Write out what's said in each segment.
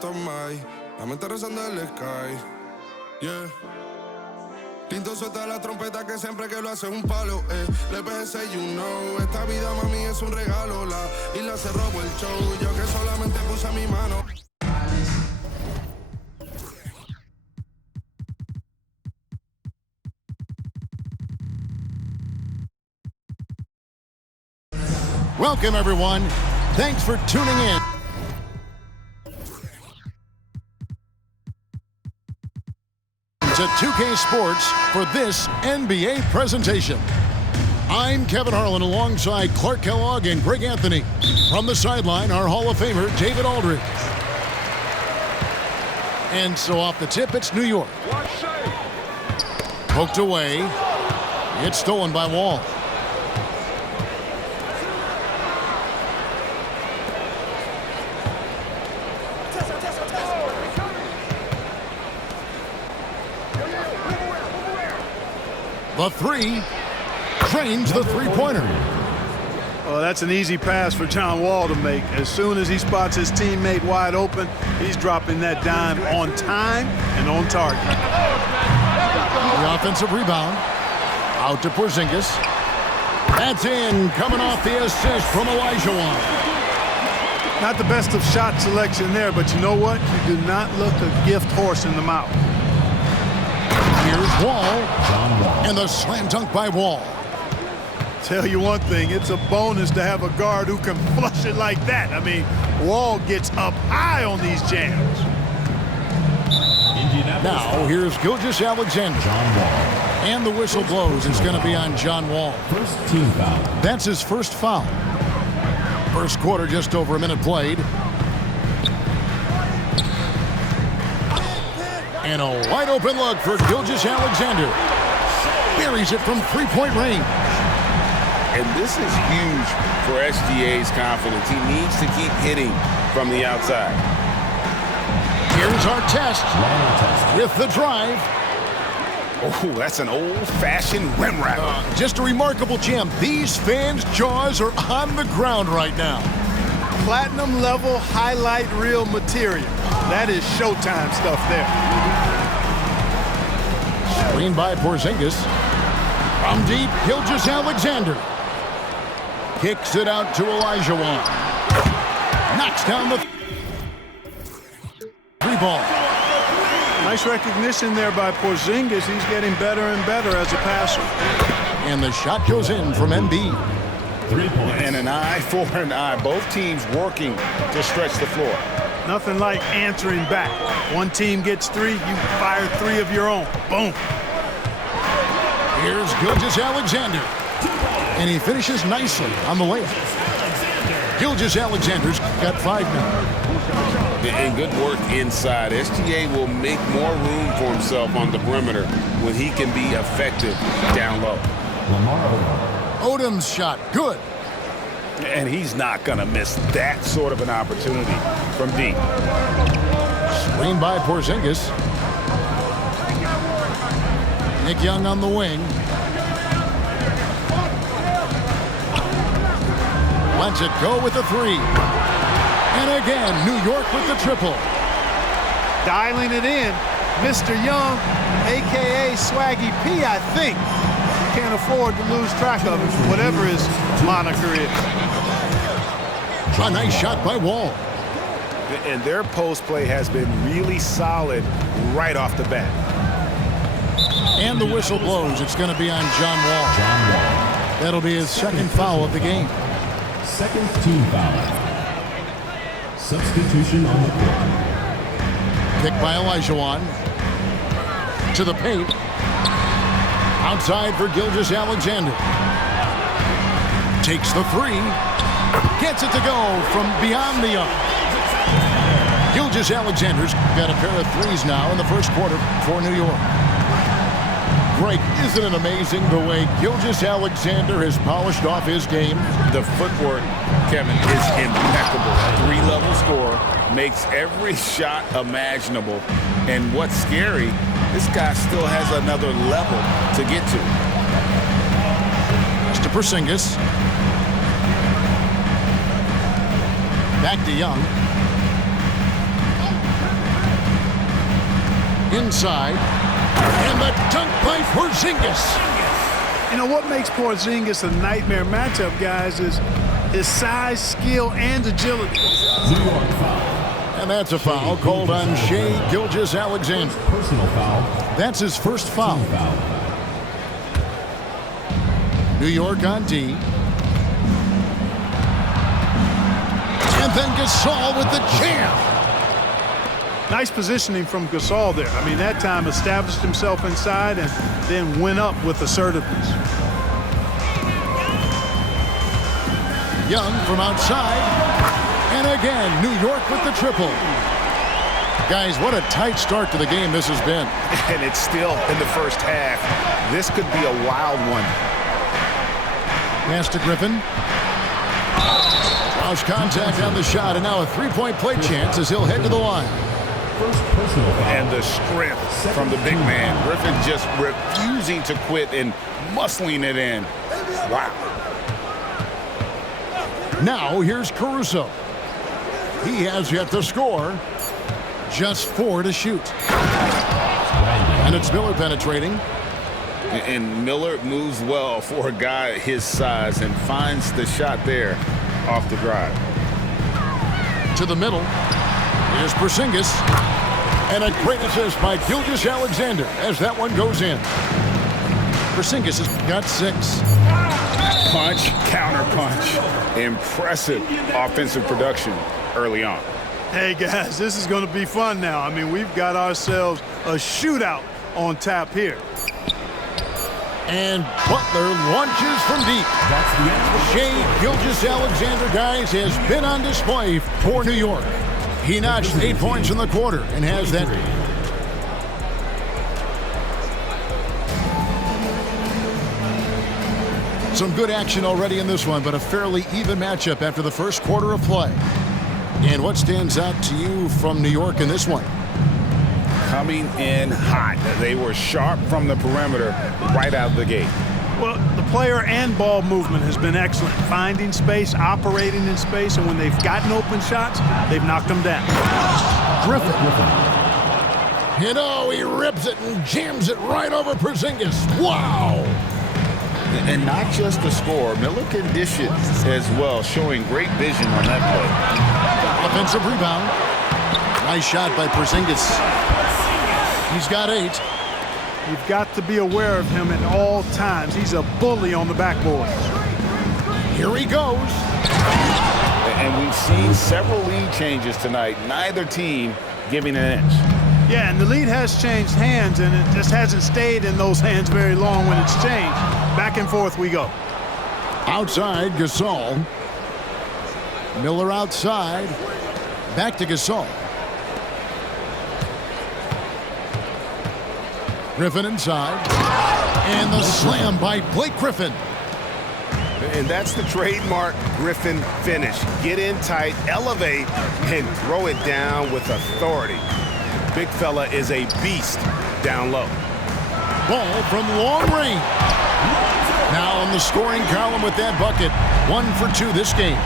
momentos más. La mente rezando el sky. Yeah. Lindo suelta la trompeta que siempre que lo hace un palo, Le pensé, you know, esta vida, mami, es un regalo. La isla se robó el show, yo que solamente puse mi mano. Welcome, everyone. Thanks for tuning in. To 2K Sports for this NBA presentation. I'm Kevin Harlan alongside Clark Kellogg and Greg Anthony. From the sideline, our Hall of Famer, David Aldridge. And so off the tip, it's New York. Poked away. It's stolen by Wall. The three drains the three-pointer. Well, that's an easy pass for John Wall to make. As soon as he spots his teammate wide open, he's dropping that dime on time and on target. The offensive rebound. Out to Porzingis. That's in, coming off the assist from Olajuwon. Not the best of shot selection there, but you know what? You do not look a gift horse in the mouth. Here's Wall, and the slam dunk by Wall. Tell you one thing, it's a bonus to have a guard who can flush it like that. I mean, Wall gets up high on these jams. Now, here's Gilgeous-Alexander. And the whistle blows. It's going to be on John Wall. First team foul. That's his first foul. First quarter, just over a minute played. And a wide open look for Gilgeous-Alexander. Buries it from three-point range. And this is huge for SGA's confidence. He needs to keep hitting from the outside. Here's our test with the drive. Oh, that's an old-fashioned rim wrap. Just a remarkable gem. These fans' jaws are on the ground right now. Platinum level highlight reel material. That is Showtime stuff there. Screen by Porzingis. From deep, Gilgeous-Alexander. Kicks it out to Olajuwon. Knocks down the three ball. Nice recognition there by Porzingis. He's getting better and better as a passer. And the shot goes in from Embiid. 3 points. And an eye for an eye. Both teams working to stretch the floor. Nothing like answering back. One team gets three, you fire three of your own. Boom. Here's Gilgeous-Alexander. And he finishes nicely on the layup. Gilgeous-Alexander's got 5 now. And good work inside. SGA will make more room for himself on the perimeter when he can be effective down low. Odom's shot, good. And he's not going to miss that sort of an opportunity from deep. Screen by Porzingis. Nick Young on the wing. Lets it go with the three. And again, New York with the triple. Dialing it in, Mr. Young, a.k.a. Swaggy P, I think. Can't afford to lose track of him, whatever his moniker is. A nice shot by Wall. And their post play has been really solid right off the bat. And the whistle blows. It's going to be on John Wall. That'll be his second foul of the game. Second team foul. Substitution on the court. Pick by Olajuwon. To the paint. Outside for Gilgeous-Alexander. Takes the three. Gets it to go from beyond the arc. Gilgeous-Alexander's got a pair of threes now in the first quarter for New York. Greg, isn't it amazing the way Gilgeous-Alexander has polished off his game? The footwork, Kevin, is impeccable. 3-level scorer, makes every shot imaginable. And what's scary, this guy still has another level to get to. Pass to Porzingis. Back to Young. Inside. And the dunk by Porzingis. You know what makes Porzingis a nightmare matchup, guys, is his size, skill, and agility. New York foul. And that's a foul called on Shai Gilgeous-Alexander. Personal foul. That's his first foul. Team foul. New York on D. And then Gasol with the jam. Nice positioning from Gasol there. I mean, that time established himself inside and then went up with assertiveness. Young from outside. And again, New York with the triple. Guys, what a tight start to the game this has been. And it's still in the first half. This could be a wild one. Pass to Griffin. Draws contact on the shot, and now a three-point play chance as he'll head to the line. First personal foul. And the strength from the big man. Griffin just refusing to quit and muscling it in. Wow. Now here's Caruso. He has yet to score. Just 4 to shoot. And it's Miller penetrating. And Miller moves well for a guy his size and finds the shot there off the drive. To the middle. Here's Porzingis. And a great assist by Gilgeous-Alexander as that one goes in. Porzingis has got 6. Punch, counter punch. Impressive offensive production early on. Hey, guys, this is going to be fun now. I mean, we've got ourselves a shootout on tap here. And Butler launches from deep. That's the end. Shai Gilgeous-Alexander, guys, has been on display for New York. He notched 8 points in the quarter and has that. Some good action already in this one, but a fairly even matchup after the first quarter of play. And what stands out to you from New York in this one? Coming in hot. They were sharp from the perimeter right out of the gate. Well, the player and ball movement has been excellent. Finding space, operating in space, and when they've gotten open shots, they've knocked them down. Griffin. You know, he rips it and jams it right over Porzingis. Wow! And not just the score, Miller can dish it as well, showing great vision on that play. Offensive rebound. Nice shot by Porzingis. He's got 8. You've got to be aware of him at all times. He's a bully on the backboard. Here he goes. And we've seen several lead changes tonight. Neither team giving an inch. Yeah, and the lead has changed hands, and it just hasn't stayed in those hands very long when it's changed. Back and forth we go. Outside, Gasol. Miller outside. Back to Gasol. Griffin inside. And the slam by Blake Griffin. And that's the trademark Griffin finish. Get in tight, elevate, and throw it down with authority. Big fella is a beast down low. Ball from long range. Now on the scoring column with that bucket. 1 for 2 this game.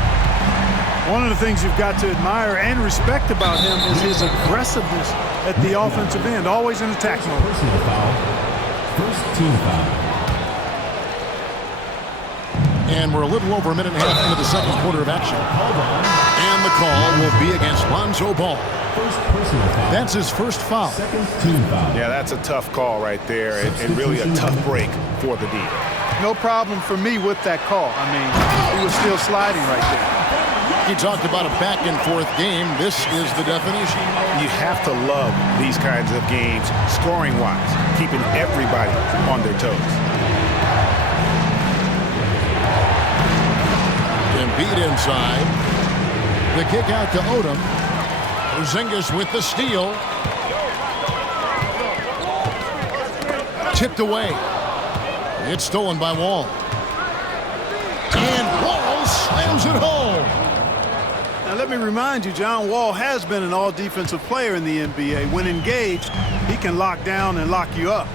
One of the things you've got to admire and respect about him is his aggressiveness at the offensive end, always in attack mode. Personal foul. First team foul. And we're a little over a minute and a half into the second quarter of action. And the call will be against Lonzo Ball. First personal foul. That's his first foul. Second team foul. Yeah, that's a tough call right there, and really a tough break for the D. No problem for me with that call. I mean, he was still sliding right there. He talked about a back-and-forth game. This is the definition. You have to love these kinds of games, scoring-wise, keeping everybody on their toes. Embiid inside. The kick out to Odom. Porzingis with the steal. Tipped away. It's stolen by Wall. And Wall slams it home. Now, let me remind you, John Wall has been an all-defensive player in the NBA. When engaged, he can lock down and lock you up.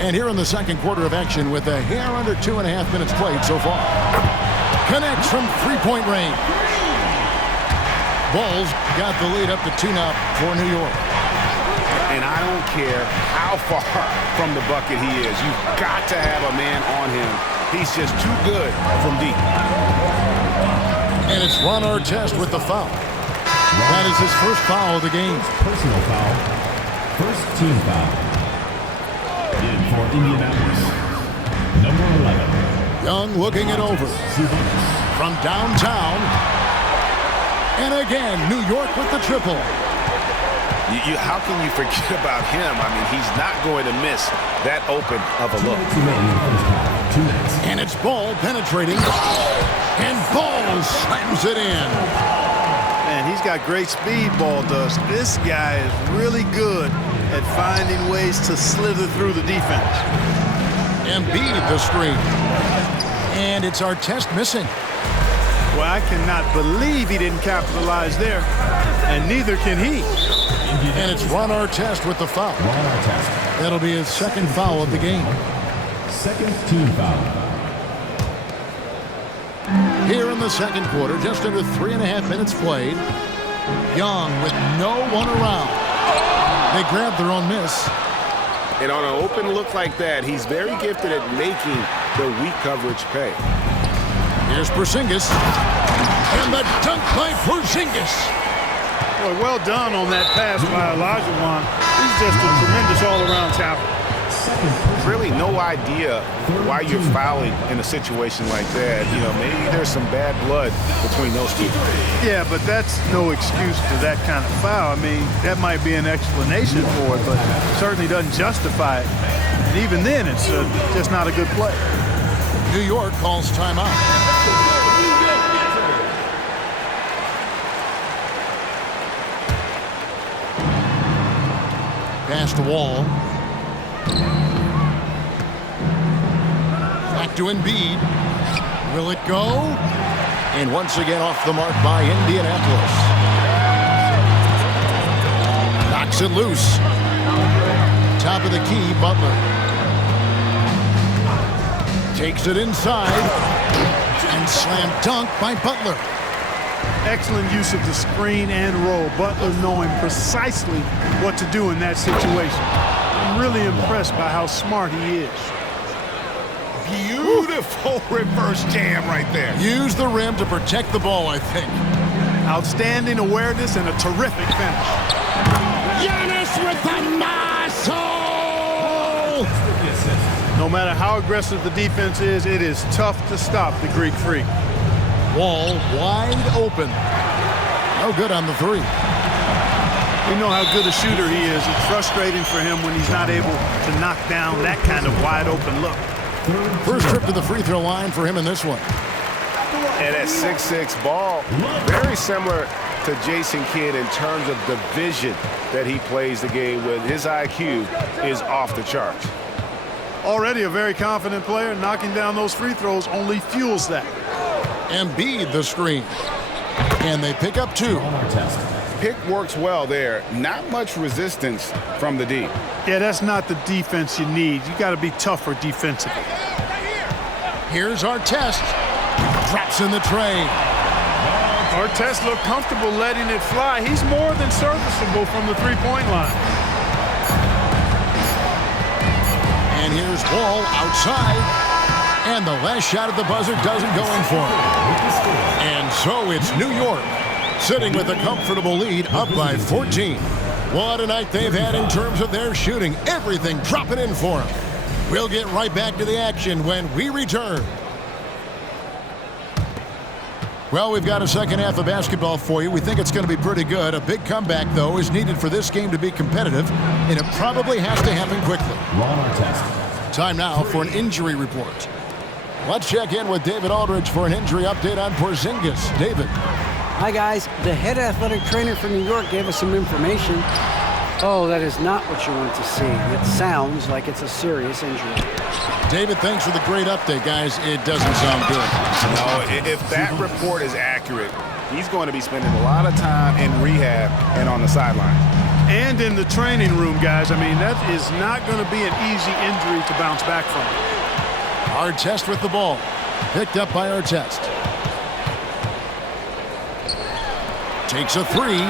And here in the second quarter of action with a hair under 2.5 minutes played so far. Connects from three-point range. Bulls got the lead up to 2 now for New York. And I don't care how far from the bucket he is. You've got to have a man on him. He's just too good from deep. And it's Ron Artest with the foul. That is his first foul of the game. Personal foul. First team foul. In for Indianapolis, number 11. Young looking it over. From downtown. And again, New York with the triple. How can you forget about him? I mean, he's not going to miss that open of a look. And it's Ball penetrating. And Ball slams it in. Man, he's got great speed, Ball does. This guy is really good at finding ways to slither through the defense. Embiid the screen. And it's Artest missing. Well, I cannot believe he didn't capitalize there. And neither can he. And it's Ron Artest with the foul. Ron Artest. That'll be his second foul of the game. Second team foul. Here in the second quarter, just under 3.5 minutes played. Young with no one around. They grabbed their own miss. And on an open look like that, he's very gifted at making the weak coverage pay. Here's Porzingis. And the dunk by Porzingis. Boy, well done on that pass by Olajuwon. He's just a tremendous all-around talent. Really no idea why you're fouling in a situation like that. You know, maybe there's some bad blood between those two. Yeah, but that's no excuse for that kind of foul. I mean, that might be an explanation for it, but it certainly doesn't justify it. And even then, it's just not a good play. New York calls timeout. Pass to Wall. Back to Embiid. Will it go? And once again off the mark by Indianapolis. Knocks it loose. Top of the key, Butler. Takes it inside. And slam dunk by Butler. Excellent use of the screen and roll. Butler knowing precisely what to do in that situation. I'm really impressed by how smart he is. Beautiful reverse jam right there. Use the rim to protect the ball, I think. Outstanding awareness and a terrific finish. Giannis with the muscle! No matter how aggressive the defense is, it is tough to stop the Greek Freak. Wall wide open. No good on the three. We know how good a shooter he is. It's frustrating for him when he's not able to knock down that kind of wide open look. First trip to the free throw line for him in this one. And at 6'6", Ball, very similar to Jason Kidd in terms of the vision that he plays the game with. His IQ is off the charts. Already a very confident player. Knocking down those free throws only fuels that. Embiid the screen. And they pick up 2. Pick works well there. Not much resistance from the D. Yeah, that's not the defense you need. You got to be tougher defensively. Here's Artest. Drops in the tray. Artest looked comfortable letting it fly. He's more than serviceable from the three-point line. And here's Wall outside. And the last shot at the buzzer doesn't go in for him. And so it's New York sitting with a comfortable lead up by 14. What a night they've had in terms of their shooting. Everything dropping in for them. We'll get right back to the action when we return. Well, we've got a second half of basketball for you. We think it's going to be pretty good. A big comeback, though, is needed for this game to be competitive, and it probably has to happen quickly. Time now for an injury report. Let's check in with David Aldridge for an injury update on Porzingis. David. Hi, guys. The head athletic trainer for New York gave us some information. Oh, that is not what you want to see. It sounds like it's a serious injury. David, thanks for the great update, guys. It doesn't sound good. No, if that report is accurate, he's going to be spending a lot of time in rehab and on the sideline. And in the training room, guys. I mean, that is not going to be an easy injury to bounce back from. Artest with the ball. Picked up by Artest. Takes a three.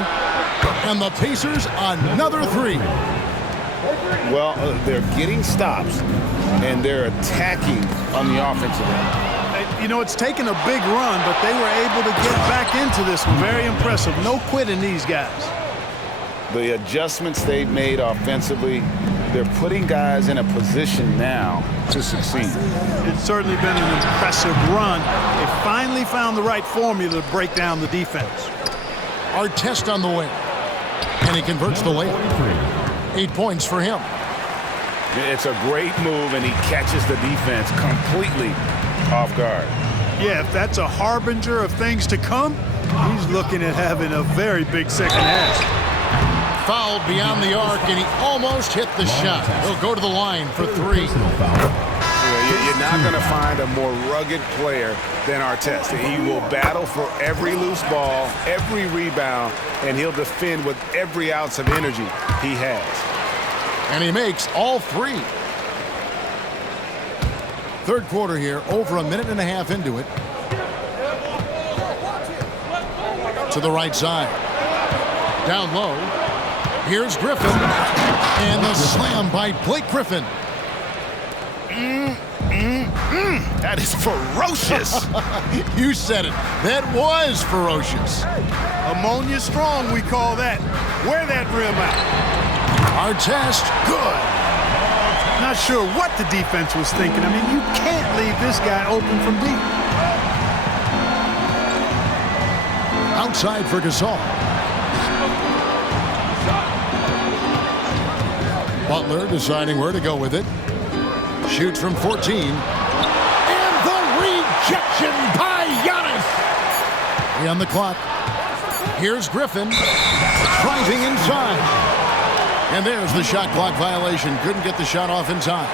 And the Pacers another three. Well, they're getting stops, and they're attacking on the offensive end. You know, it's taken a big run, but they were able to get back into this one. Very impressive. No quitting these guys. The adjustments they've made offensively, they're putting guys in a position now to succeed. It's certainly been an impressive run. They finally found the right formula to break down the defense. Artest on the wing. And he converts the layup. 8 points for him. It's a great move, and he catches the defense completely off guard. Yeah, if that's a harbinger of things to come, he's looking at having a very big second half. Fouled beyond the arc, and he almost hit the shot. He'll go to the line for three. You're not going to find a more rugged player than Artest. He will battle for every loose ball, every rebound, and he'll defend with every ounce of energy he has. And he makes all three. Third quarter here, over a minute and a half into it. To the right side. Down low. Here's Griffin. And the slam by Blake Griffin. That is ferocious. You said it. That was ferocious. Ammonia strong, we call that. Wear that rim out. Artest, good. Not sure what the defense was thinking. I mean, you can't leave this guy open from deep. Outside for Gasol. Butler deciding where to go with it. Shoots from 14. And the rejection by Giannis. 3 on the clock. Here's Griffin. Driving inside. And there's the shot clock violation. Couldn't get the shot off in time.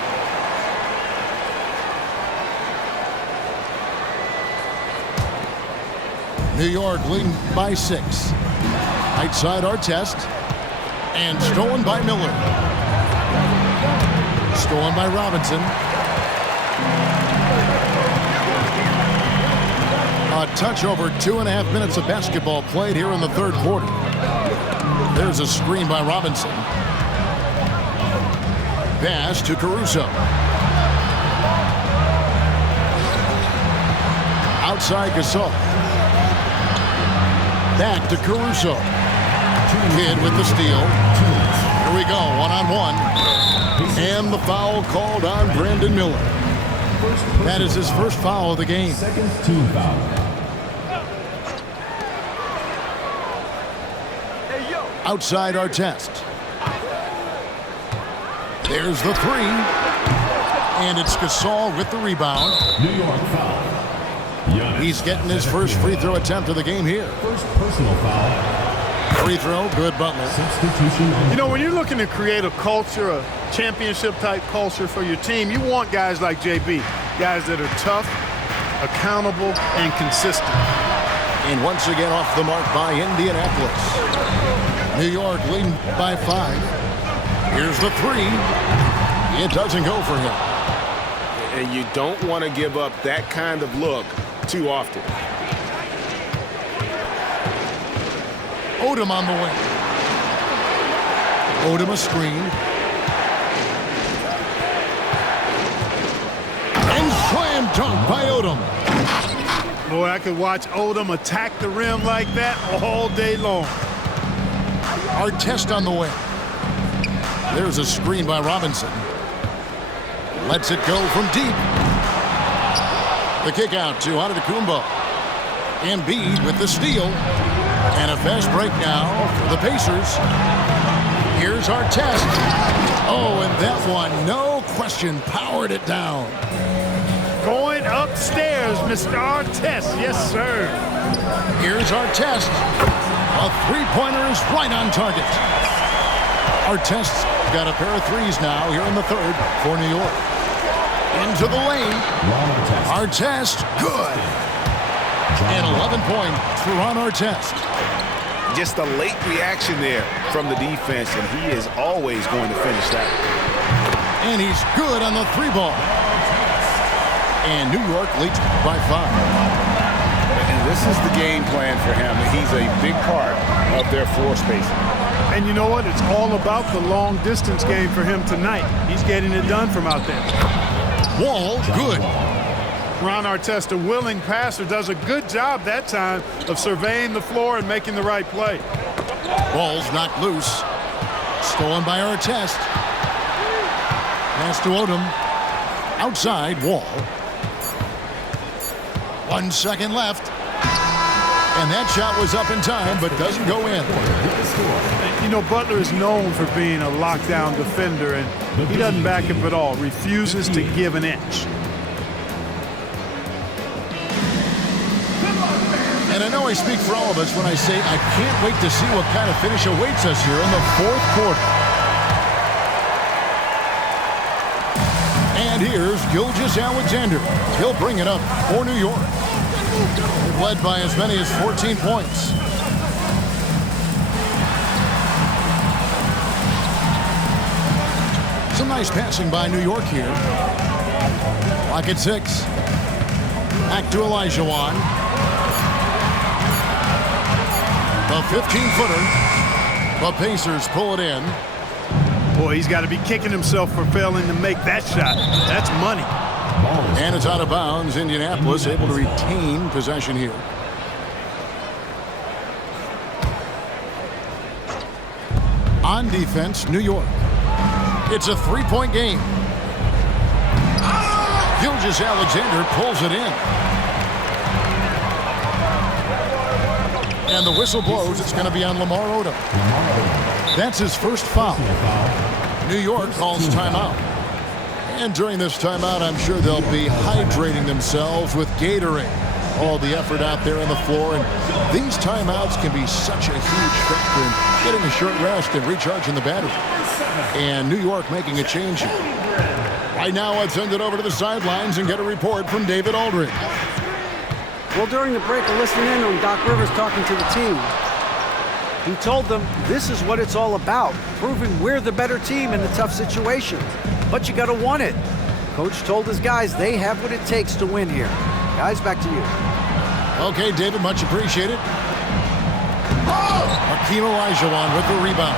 New York leading by 6. Right side Artest. And stolen by Miller. Stolen by Robinson. A touch over 2.5 minutes of basketball played here in the third quarter. There's a screen by Robinson. Pass to Caruso. Outside Gasol. Back to Caruso. Kidd with the steal. Here we go, one-on-one. And the foul called on Brandon Miller. That is his first foul of the game. Second team foul. Outside Artest. There's the three. And it's Gasol with the rebound. New York foul. Giannis. He's getting his first free throw attempt of the game here. First personal foul. Free throw, good Butler. Substitution on You know, when you're looking to create a culture, a championship-type culture for your team, you want guys like JB, guys that are tough, accountable, and consistent. And once again off the mark by Indianapolis. New York leading by 5. Here's the three. It doesn't go for him. And you don't want to give up that kind of look too often. Odom on the wing. Odom a screen. And slam dunk by Odom. Boy, I could watch Odom attack the rim like that all day long. Artest on the wing. There's a screen by Robinson. Lets it go from deep. The kick out to Antetokounmpo. Embiid with the steal. And a fast break now for the Pacers. Here's Artest. Oh, and that one, no question, powered it down. Going upstairs, Mr. Artest. Yes, sir. Here's Artest. A three-pointer is right on target. Artest's got a pair of threes now here in the third for New York. Into the lane. Artest, good. And 11 points for Ron Artest. Just a late reaction there from the defense, and he is always going to finish that. And he's good on the three ball. And New York leads by 5. And This is the game plan for him. He's a big part of their floor spacing. And you know what? It's all about the long distance game for him tonight. He's getting it done from out there. Wall, good. Ron Artest, a willing passer, does a good job that time of surveying the floor and making the right play. Ball's knocked loose. Stolen by Artest. Pass to Odom. Outside, Wall. 1 second left. And that shot was up in time, but doesn't go in. You know, Butler is known for being a lockdown defender, and he doesn't back up at all. Refuses to give an inch. And I know I speak for all of us when I say I can't wait to see what kind of finish awaits us here in the fourth quarter. And here's Gilgeous-Alexander. He'll bring it up for New York. Led by as many as 14 points. Some nice passing by New York here. Clock at 6. Back to Olajuwon. A 15-footer. The Pacers pull it in. Boy, he's got to be kicking himself for failing to make that shot. That's money. And it's out of bounds. Indianapolis able to retain possession here. On defense, New York. It's a three-point game. Gilgeous-Alexander pulls it in. And the whistle blows. It's going to be on Lamar Odom. That's his first foul. New York calls timeout. And during this timeout, I'm sure they'll be hydrating themselves with Gatorade. All the effort out there on the floor. And these timeouts can be such a huge factor in getting a short rest and recharging the battery. And New York making a change here. Right now, let's send it over to the sidelines and get a report from David Aldridge. Well, during the break, I listened in on Doc Rivers talking to the team. He told them this is what it's all about, proving we're the better team in the tough situations. But you got to want it. Coach told his guys they have what it takes to win here. Guys, back to you. Okay, David, much appreciated. Hakeem Olajuwon with the rebound.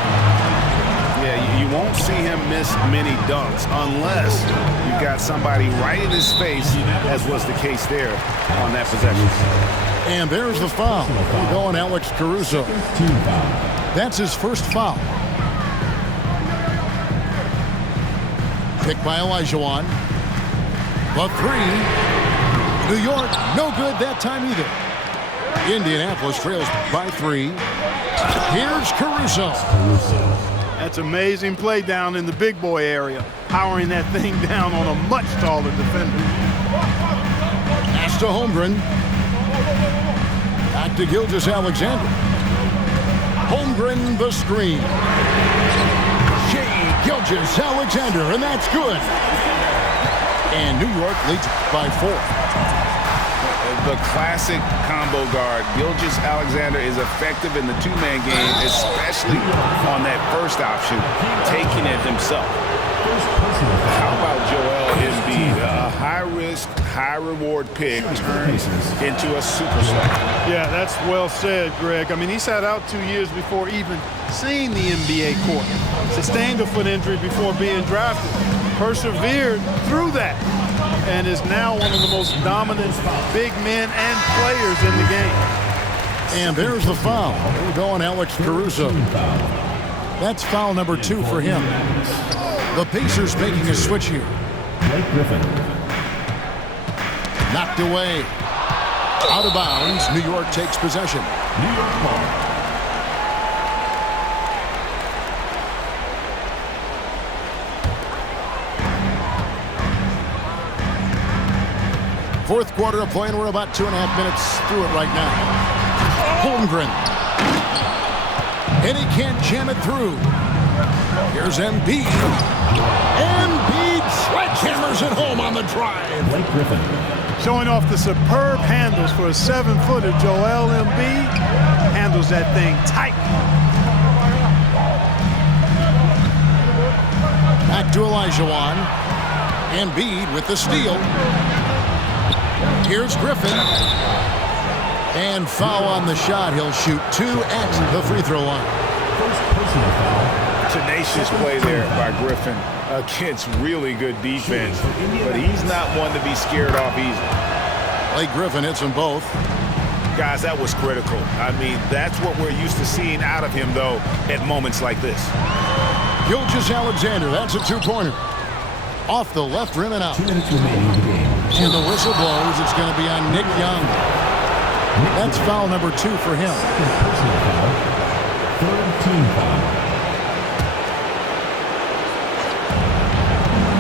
Yeah, you won't see him miss many dunks unless you've got somebody right in his face, as was the case there on that possession. And there's the foul. We're going Alex Caruso. That's his first foul. Picked by Olajuwon. The three. New York, no good that time either. Indianapolis trails by 3. Here's Caruso. That's amazing play down in the big boy area, powering that thing down on a much taller defender. Pass to Holmgren. Back to Gilgeous-Alexander. Holmgren the screen. Shai Gilgeous-Alexander, and that's good. And New York leads by 4. The classic combo guard. Gilgeous-Alexander is effective in the two-man game, especially on that first option, taking it himself. How about Joel Embiid? A high-risk, high-reward pick turns into a superstar. Yeah, that's well said, Greg. I mean, he sat out 2 years before even seeing the NBA court. Sustained a foot injury before being drafted. Persevered through that. And is now one of the most dominant big men and players in the game. And there's the foul. We're going Alex Caruso. That's foul number 2 for him. The Pacers making a switch here. Blake Griffin. Knocked away. Out of bounds. New York takes possession. New York ball. Fourth quarter of play, and we're about 2.5 minutes through it right now. Holmgren. And he can't jam it through. Here's Embiid. Embiid sledgehammers it home on the drive. Blake Griffin. Showing off the superb handles for a 7-footer. Joel Embiid handles that thing tight. Back to Olajuwon. Embiid with the steal. Here's Griffin. And foul on the shot. He'll shoot 2 at the free throw line. First personal foul. Tenacious play there by Griffin against really good defense. But he's not one to be scared off easy. Blake Griffin hits them both. Guys, that was critical. I mean, that's what we're used to seeing out of him, though, at moments like this. Gilgeous-Alexander, that's a 2-pointer. Off the left rim and out. 2 minutes remaining in the game. And the whistle blows. It's going to be on Nick Young. That's foul number 2 for him. Second personal foul. Third team foul.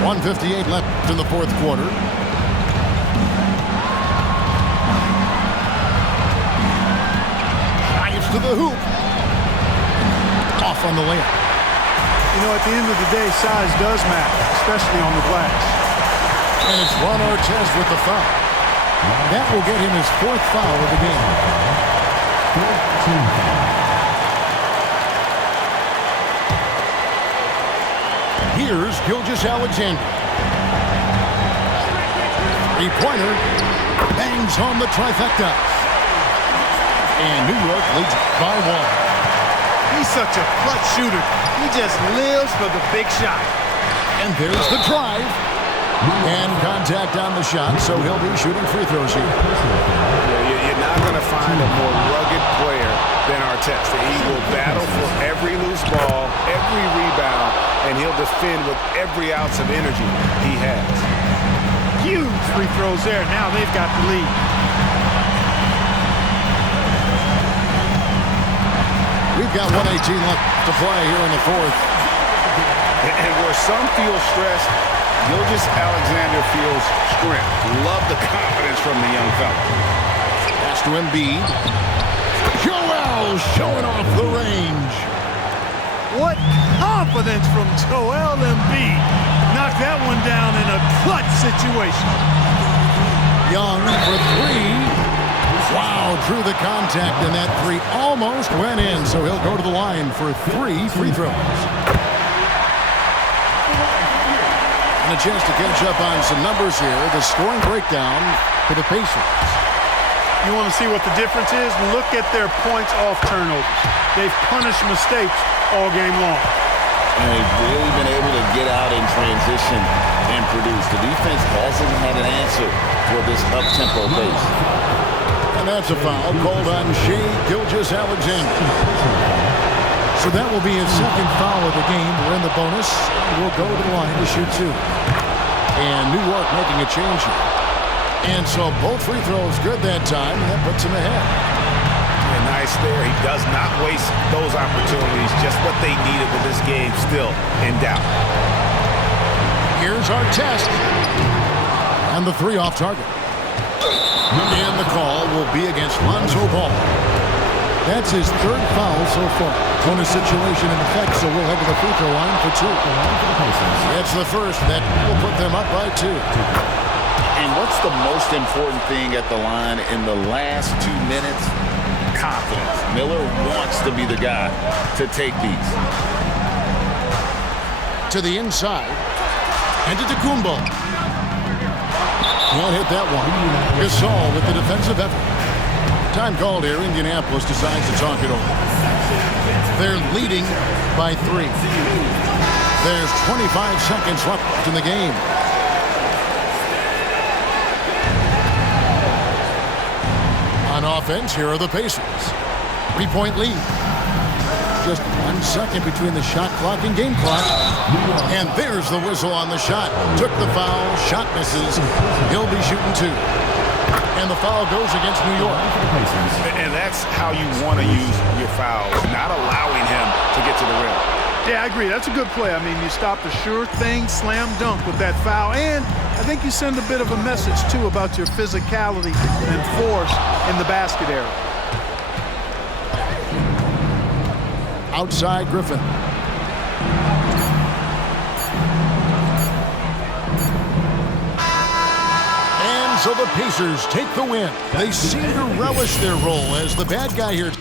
1:58 left in the fourth quarter. Drives to the hoop. Off on the layup. You know, at the end of the day, size does matter, especially on the glass. And it's Ron Artest with the foul. That will get him his 4th foul of the game. Fourth team foul. Here's Gilgeous-Alexander. 3-pointer. Bangs home the trifecta. And New York leads by 1. He's such a clutch shooter. He just lives for the big shot. And there's the drive. And contact on the shot, so he'll be shooting free throws here. You're not going to find a more rugged player than Artest. He will battle for every loose ball, every rebound, and he'll defend with every ounce of energy he has. Huge free throws there. Now they've got the lead. We've got 1:18 left to play here in the fourth. And where some feel stressed, Gilgeous-Alexander feels strength. Love the confidence from the young fella. Pass to Embiid. Joel showing off the range. What confidence from Joel Embiid. Knocked that one down in a clutch situation. Young for 3. Wow, drew the contact, and that 3 almost went in, so he'll go to the line for 3 free throws. And a chance to catch up on some numbers here. The scoring breakdown for the Pacers. You want to see what the difference is? Look at their points off turnovers. They've punished mistakes all game long. And they've really been able to get out in transition and produce. The defense hasn't had an answer for this up-tempo pace. And that's a foul called on Shai Gilgeous-Alexander. So that will be his 2nd foul of the game. We're in the bonus. We'll go to the line to shoot 2. And New York making a change here. And so both free throws good that time, and that puts him ahead. And nice there. He does not waste those opportunities. Just what they needed with this game still in doubt. Here's our test. And the 3 off target. And the call will be against Lonzo Ball. That's his 3rd foul so far. Bonus situation in effect, so we'll head to the free throw line for 2. That's the first. That will put them up by 2. And what's the most important thing at the line in the last 2 minutes? Confidence. Miller wants to be the guy to take these. To the inside. And to Tecumbo. Can't hit that one. Gasol with the defensive effort. Time called here. Indianapolis decides to talk it over. They're leading by 3. There's 25 seconds left in the game. On offense, here are the Pacers. 3-point lead. Just 1 second between the shot clock and game clock. And there's the whistle on the shot. Took the foul. Shot misses. He'll be shooting 2. And the foul goes against New York. And that's how you want to use your fouls, not allowing him to get to the rim. Yeah, I agree. That's a good play. I mean, you stop the sure thing, slam dunk with that foul. And I think you send a bit of a message, too, about your physicality and force in the basket area. Outside Griffin. And so the Pacers take the win. They seem to relish their role as the bad guy here.